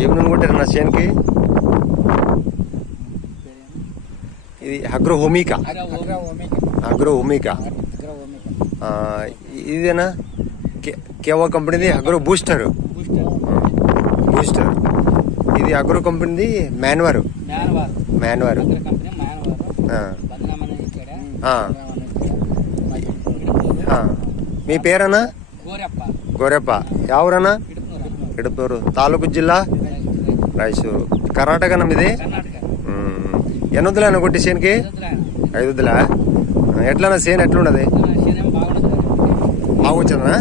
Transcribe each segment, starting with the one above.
ఏమి నూనె కొట్టారు నా చేనుకి? ఇది అగ్రోహోమికా. ఇదేనా కేవా కంపెనీది అగ్రో బూస్టర్. ఇది అగ్రో కంపెనీది మ్యాన్వారు. మీ పేరన్నా? గోరెప్ప. ఎవరన్నా? ఇడుపూరు తాలూకు జిల్లా రాయచూరు, కర్ణాటక. మీది ఎన్ని వద్దులైనా కొట్టి చేనుకి? 5 వద్దులా. ఎట్లన్నా చేను ఎట్లున్నది? బాగొచ్చిందనా?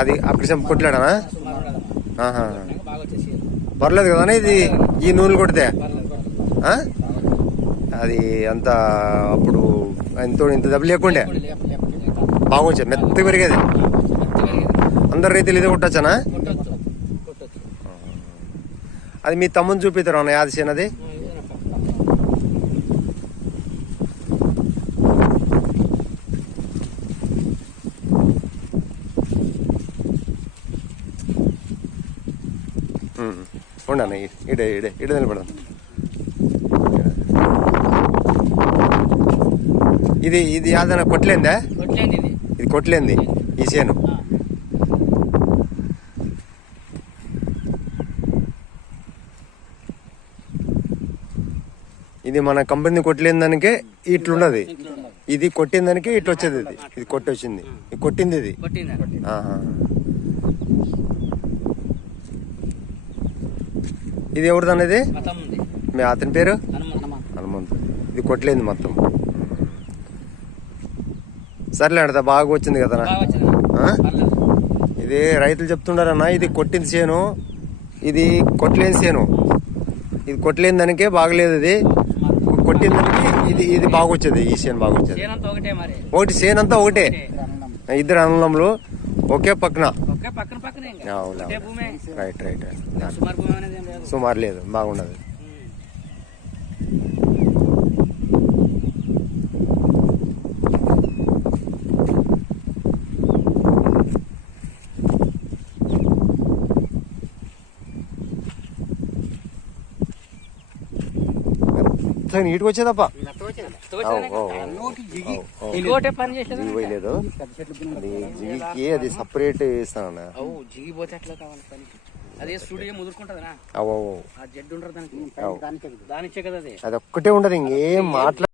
అది అప్పుడు కొట్లాడానా? పర్లేదు కదా ఇది ఈ నూనెలు కొడితే? అది అంత అప్పుడు ఇంత దెబ్బ లేకుండే బాగొచ్చారు, మెత్త పెరిగేది. అందరు రైతులు ఇదే కొట్టచ్చానా? అది మీ తమ్ముని చూపిస్తారు అన్న యాది చేను? అది ఉండన్న ఇడే నిలబడదాం. ఇది యాదన కొట్లేందా? ఇది కొట్లేంది ఈ చేను. ఇది మన కంపెనీ కొట్టలేని దానికే ఇట్లున్నది. ఇది కొట్టిన దానికి ఇట్లా వచ్చేది. ఇది కొట్టి వచ్చింది, ఇది కొట్టింది. ఇది ఇది ఎవరిది అనేది? మీ అతని పేరు హనుమంతు. ఇది కొట్టలేదు మొత్తం. సర్లే అడతా, బాగా వచ్చింది కదా. ఇది రైతులు చెప్తుండారన్నా, ఇది కొట్టింది చేను, ఇది కొట్టలేని చేను. ఇది కొట్టలేని దానికే బాగలేదు. ఇది కొట్టిన దానికి ఇది బాగొచ్చేది. ఈ చేను బాగొచ్చేది. ఒకటి చేను అంతా ఒకటే, ఇద్దరు అన్నదమ్ములు ఒకే పక్కన. రైట్ సుమారు లేదు, బాగున్నది. నీట్గా వచ్చేదప్ప. లేదు జిగికి అది సపరేట్ వేస్తాను. అది ఒక్కటే ఉండదు, ఇంకేం మాట్లా